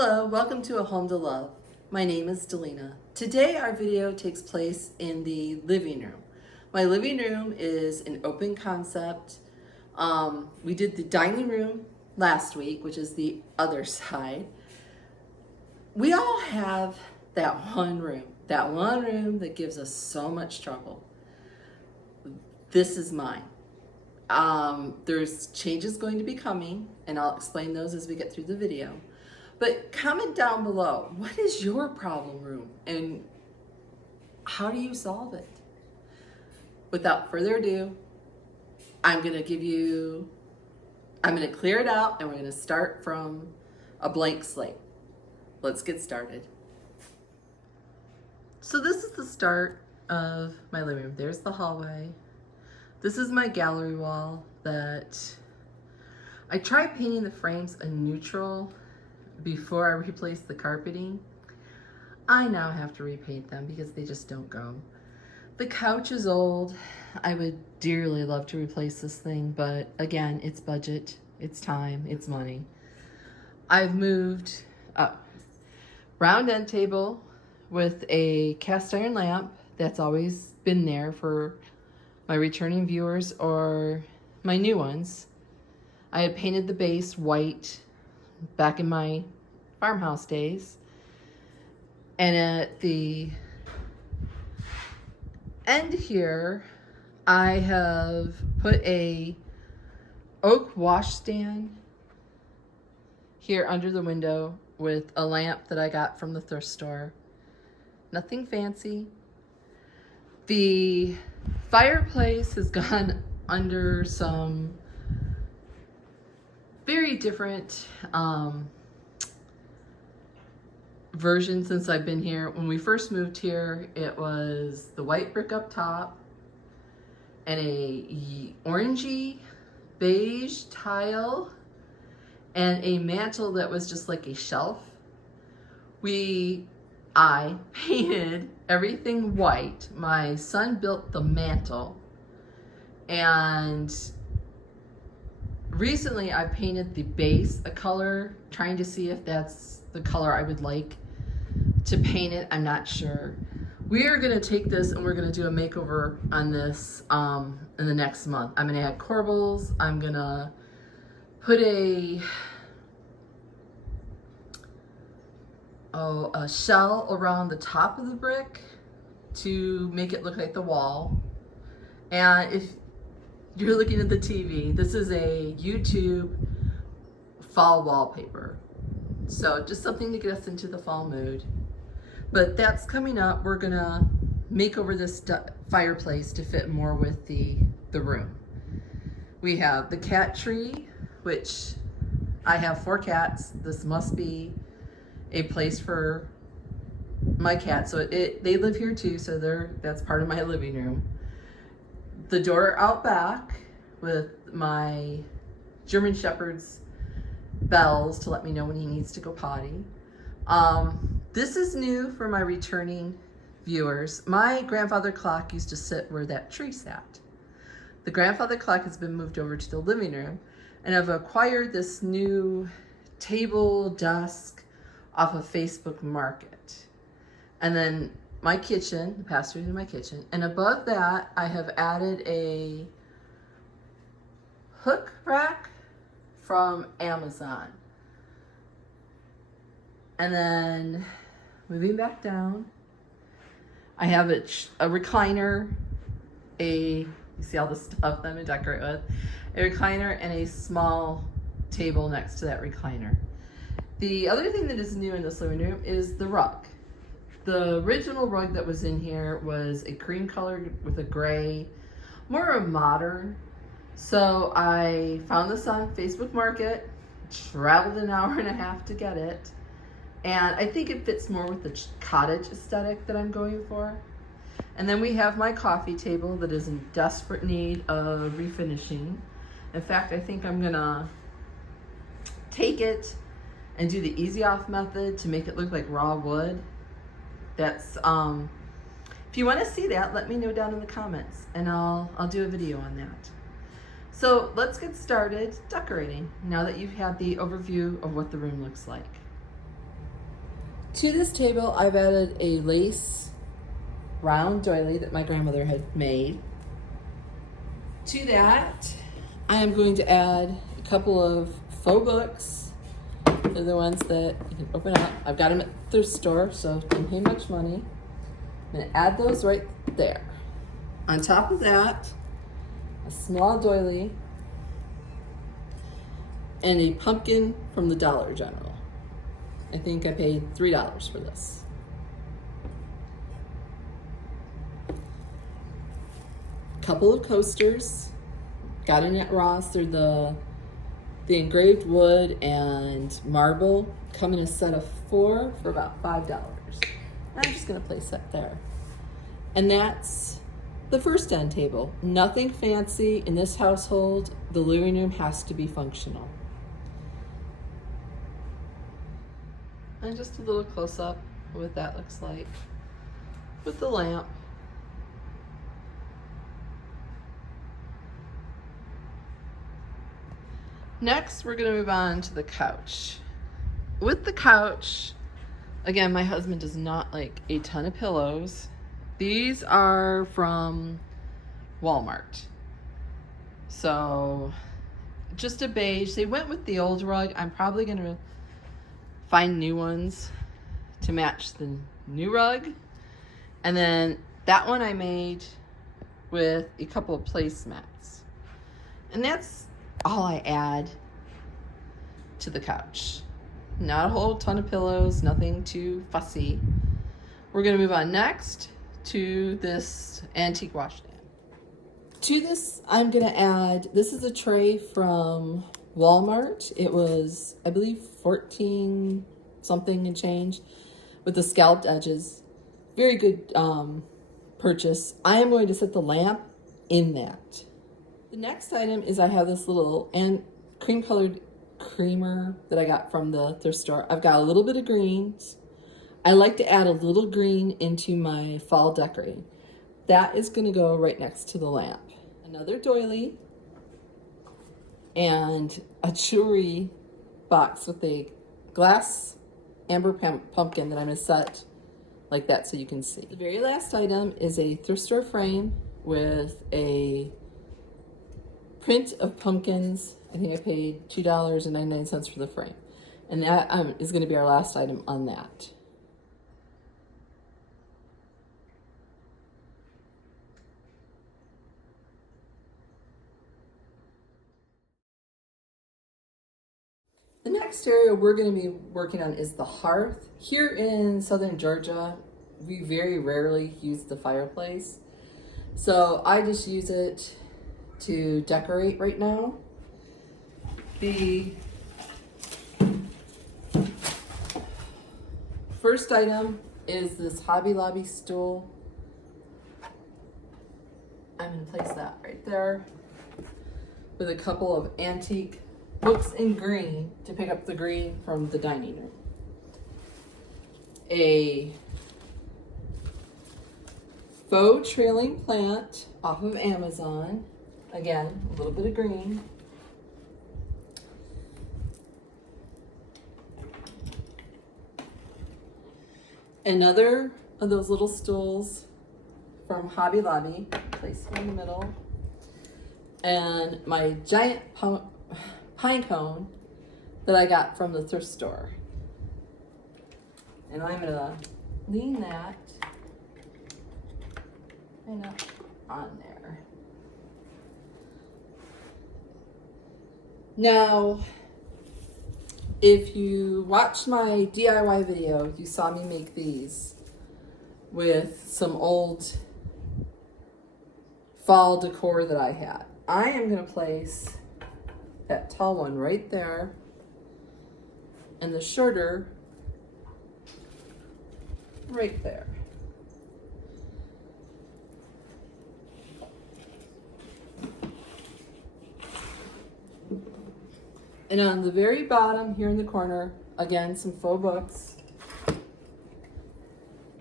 Hello, welcome to A Home to Love. My name is Delina. Today our video takes place in the living room. My living room is an open concept. We did the dining room last week, which is the other side. We all have that one room that gives us so much trouble. This is mine. There's changes going to be coming, and I'll explain those as we get through the video. But comment down below, what is your problem room and how do you solve it? Without further ado, I'm gonna clear it out and we're gonna start from a blank slate. Let's get started. So this is the start of my living room. There's the hallway. This is my gallery wall that I tried painting the frames a neutral before I replaced the carpeting. I now have to repaint them because they just don't go. The couch is old. I would dearly love to replace this thing, but again, it's budget, it's time, it's money. I've moved up. Round end table with a cast iron lamp that's always been there for my returning viewers or my new ones. I had painted the base white back in my farmhouse days. And at the end here, I have put a oak washstand here under the window with a lamp that I got from the thrift store. Nothing fancy. The fireplace has gone under some very different versions since I've been here. When we first moved here, it was the white brick up top and a orangey beige tile and a mantle that was just like a shelf. I painted everything white. My son built the mantle, and recently I painted the base a color, trying to see if that's the color I would like to paint it. I'm not sure. We are gonna take this and we're gonna do a makeover on this in the next month. I'm gonna add corbels. I'm gonna put a shell around the top of the brick to make it look like the wall. And if you're looking at the TV, this is a YouTube fall wallpaper. So just something to get us into the fall mood. But that's coming up. We're gonna make over this fireplace to fit more with the room. We have the cat tree, which I have 4 cats. This must be a place for my cats. So they live here too, so that's part of my living room. The door out back with my German Shepherd's bells to let me know when he needs to go potty. This is new for my returning viewers. My grandfather clock used to sit where that tree sat. The grandfather clock has been moved over to the living room, and I've acquired this new table desk off of Facebook Market. And then my kitchen, the pass-through to my kitchen, and above that I have added a hook rack from Amazon. And then moving back down, I have a recliner, you see all the stuff I'm gonna decorate with, a recliner and a small table next to that recliner. The other thing that is new in this living room is the rug. The original rug that was in here was a cream color with a gray, more of a modern. So I found this on Facebook Market, traveled an hour and a half to get it, and I think it fits more with the cottage aesthetic that I'm going for. And then we have my coffee table that is in desperate need of refinishing. In fact, I think I'm gonna take it and do the easy off method to make it look like raw wood. That's if you want to see that, let me know down in the comments and I'll do a video on that. So let's get started decorating now that you've had the overview of what the room looks like. To this table, I've added a lace round doily that my grandmother had made. To that, I am going to add a couple of faux books. They're the ones that you can open up. I've got them at the thrift store, so didn't pay much money. I'm going to add those right there. On top of that, a small doily and a pumpkin from the Dollar General. I think I paid $3 for this. Couple of coasters, got in at Ross. They're the engraved wood and marble, come in a set of 4 for about $5. I'm just gonna place that there. And that's the first end table. Nothing fancy in this household. The living room has to be functional. And just a little close up of what that looks like with the lamp. Next, we're gonna move on to the couch. With the couch, again, my husband does not like a ton of pillows. These are from Walmart. So, just a beige. They went with the old rug. I'm probably gonna find new ones to match the new rug. And then that one I made with a couple of placemats. And that's all I add to the couch. Not a whole ton of pillows, nothing too fussy. We're gonna move on next to this antique washstand. To this, I'm gonna add, this is a tray from Walmart. It was, I believe, 14 something and change with the scalloped edges. Very good purchase. I am going to set the lamp in that. The next item is I have this little cream colored creamer that I got from the thrift store. I've got a little bit of greens. I like to add a little green into my fall decorating. That is going to go right next to the lamp. Another doily and a jewelry box with a glass amber pumpkin that I'm going to set like that so you can see. The very last item is a thrift store frame with a print of pumpkins. I think I paid $2.99 for the frame. And that is going to be our last item on that. The next area we're going to be working on is the hearth. Here in southern Georgia, we very rarely use the fireplace. So I just use it to decorate right now. The first item is this Hobby Lobby stool. I'm going to place that right there with a couple of antique books in green to pick up the green from the dining room. A faux trailing plant off of Amazon. Again, a little bit of green. Another of those little stools from Hobby Lobby, place it in the middle. And my giant pine cone that I got from the thrift store. And I'm gonna lean that kind of on there. Now, if you watched my DIY video, you saw me make these with some old fall decor that I had. I am gonna place that tall one right there and the shorter right there. And on the very bottom here in the corner, again, some faux books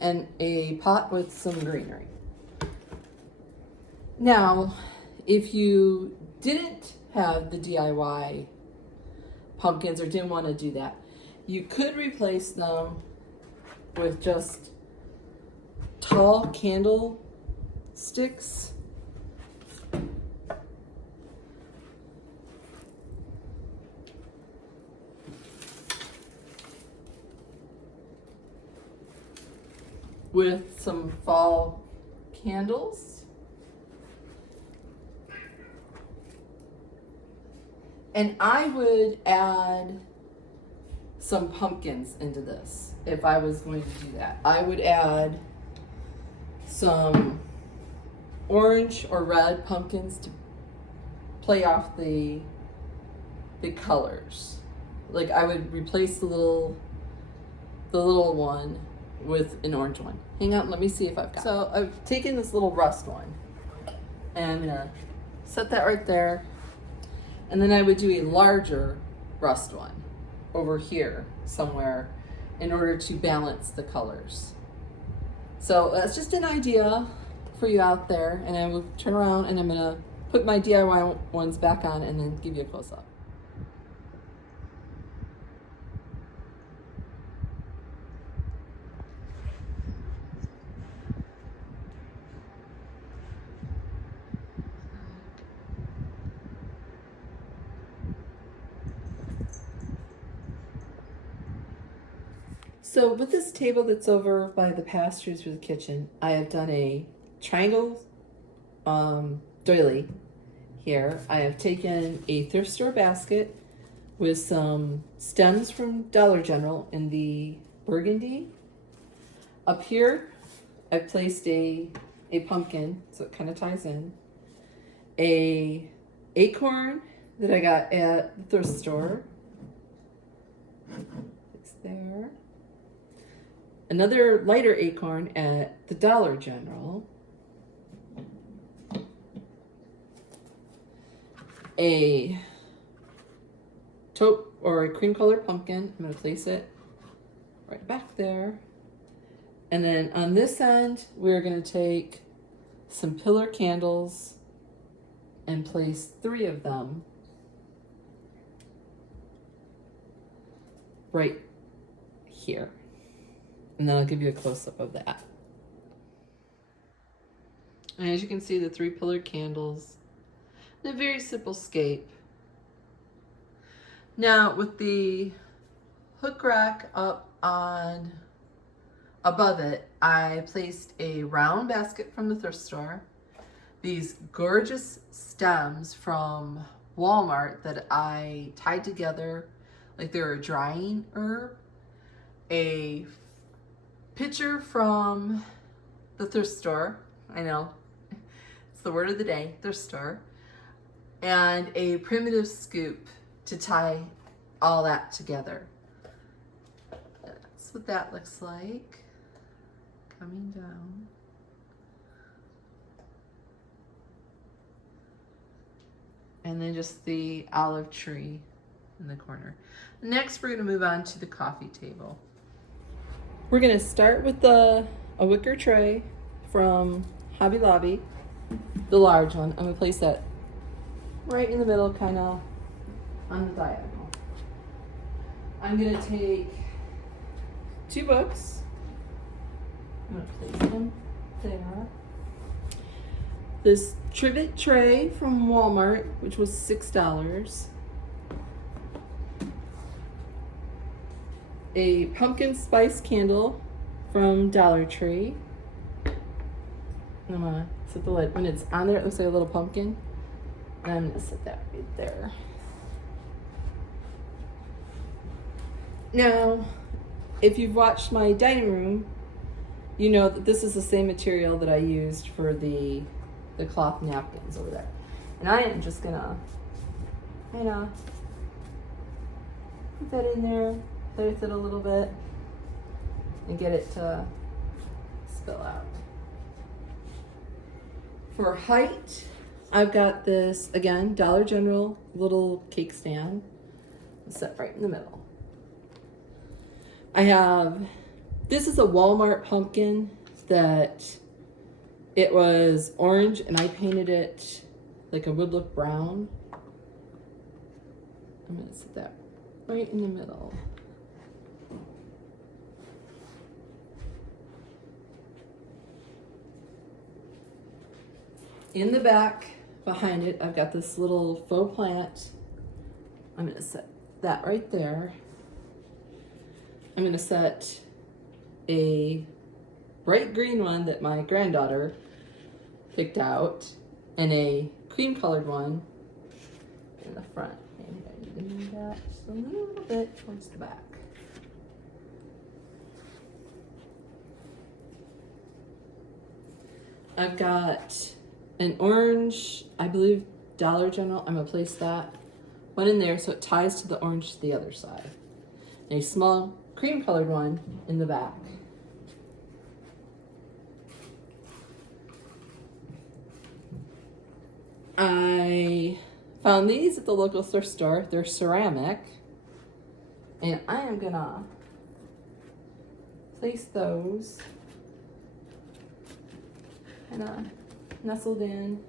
and a pot with some greenery. Now, if you didn't have the DIY pumpkins or didn't want to do that, you could replace them with just tall candle sticks. With some fall candles. And I would add some pumpkins into this if I was going to do that. I would add some orange or red pumpkins to play off the colors. Like I would replace the little one with an orange one. Hang on, let me see if I've got it. So I've taken this little rust one and I'm gonna set that right there. And then I would do a larger rust one over here somewhere in order to balance the colors. So that's just an idea for you out there. And I will turn around and I'm gonna put my DIY ones back on and then give you a close up. So with this table that's over by the pastures for the kitchen, I have done a triangle doily here. I have taken a thrift store basket with some stems from Dollar General in the burgundy. Up here, I've placed a pumpkin, so it kind of ties in. A acorn that I got at the thrift store. It's there. Another lighter acorn at the Dollar General. A taupe or a cream colored pumpkin. I'm going to place it right back there. And then on this end, we're going to take some pillar candles and place 3 of them right here. And then I'll give you a close-up of that. And as you can see, the 3 pillar candles, and a very simple scape. Now with the hook rack up on above it, I placed a round basket from the thrift store, these gorgeous stems from Walmart that I tied together like they're a drying herb, a picture from the thrift store, I know, it's the word of the day, thrift store, and a primitive scoop to tie all that together. That's what that looks like, coming down. And then just the olive tree in the corner. Next, we're going to move on to the coffee table. We're going to start with a wicker tray from Hobby Lobby, the large one. I'm going to place that right in the middle, kind of on the diagonal. I'm going to take 2 books. I'm going to place them there. This trivet tray from Walmart, which was $6. A pumpkin spice candle from Dollar Tree. I'm gonna set the lid. When it's on there, it looks like a little pumpkin. And I'm gonna set that right there. Now, if you've watched my dining room, you know that this is the same material that I used for the cloth napkins over there. And I am just gonna, put that in there, play with it a little bit, and get it to spill out. For height, I've got this, again, Dollar General little cake stand. Set right in the middle. I have, this is a Walmart pumpkin that it was orange and I painted it like a wood look brown. I'm gonna set that right in the middle. In the back behind it, I've got this little faux plant. I'm gonna set that right there. I'm gonna set a bright green one that my granddaughter picked out and a cream colored one in the front. Maybe I need to move that just a little bit towards the back. I've got an orange, I believe Dollar General. I'm gonna place that one in there so it ties to the orange to the other side. And a small cream colored one in the back. I found these at the local thrift store. They're ceramic. And I am gonna place those kind of nestled in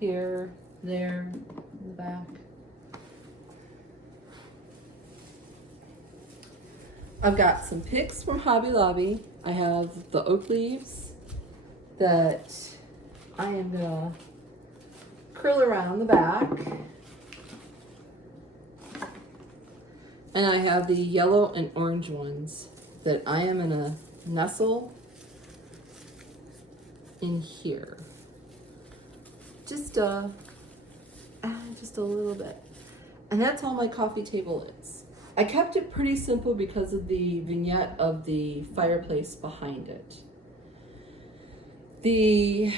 here, there, in the back. I've got some picks from Hobby Lobby. I have the oak leaves that I am gonna curl around the back. And I have the yellow and orange ones that I am gonna nestle in here. Just a little bit. And that's all my coffee table is. I kept it pretty simple because of the vignette of the fireplace behind it. The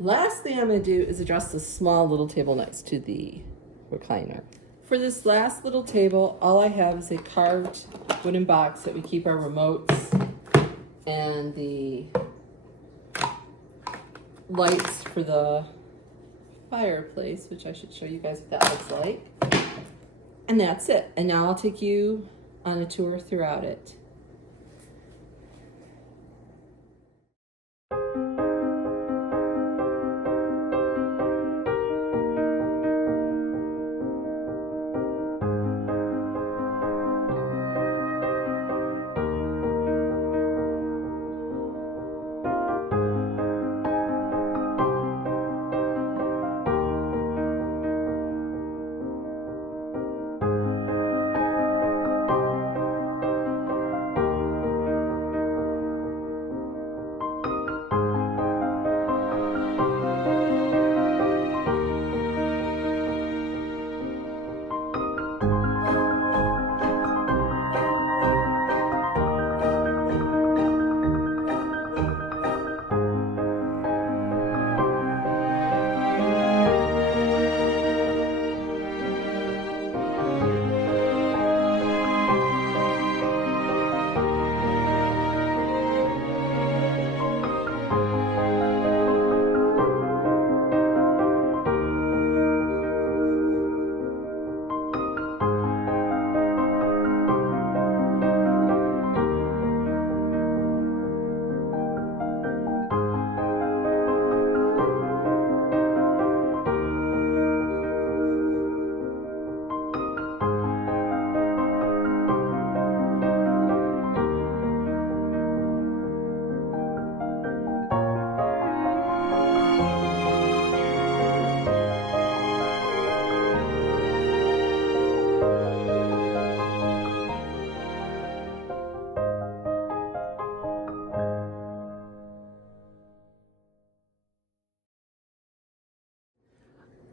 last thing I'm gonna do is address the small little table next to the recliner. For this last little table, all I have is a carved wooden box that we keep our remotes and the lights for the fireplace, which I should show you guys what that looks like. And that's it. And now I'll take you on a tour throughout it.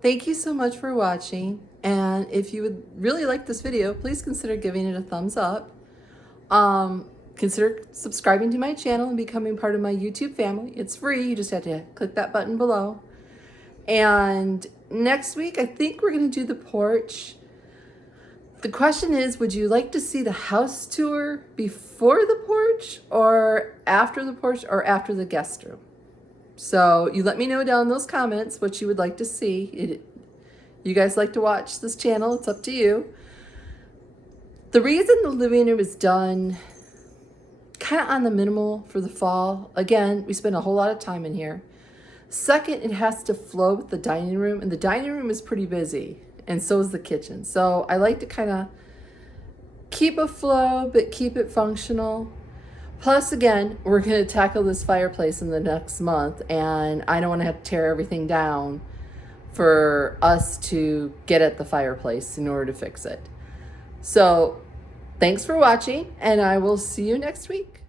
Thank you so much for watching, and if you would really like this video, please consider giving it a thumbs up. Consider subscribing to my channel and becoming part of my YouTube family. It's free, you just have to click that button below. And next week, I think we're gonna do the porch. The question is, would you like to see the house tour before the porch or after the porch or after the guest room? So you let me know down in those comments what you would like to see. You guys like to watch this channel, it's up to you. The reason the living room is done kind of on the minimal for the fall, again, we spend a whole lot of time in here. Second, it has to flow with the dining room, and the dining room is pretty busy, and so is the kitchen. So I like to kind of keep a flow, but keep it functional. Plus, again, we're going to tackle this fireplace in the next month, and I don't want to have to tear everything down for us to get at the fireplace in order to fix it. So, thanks for watching, and I will see you next week.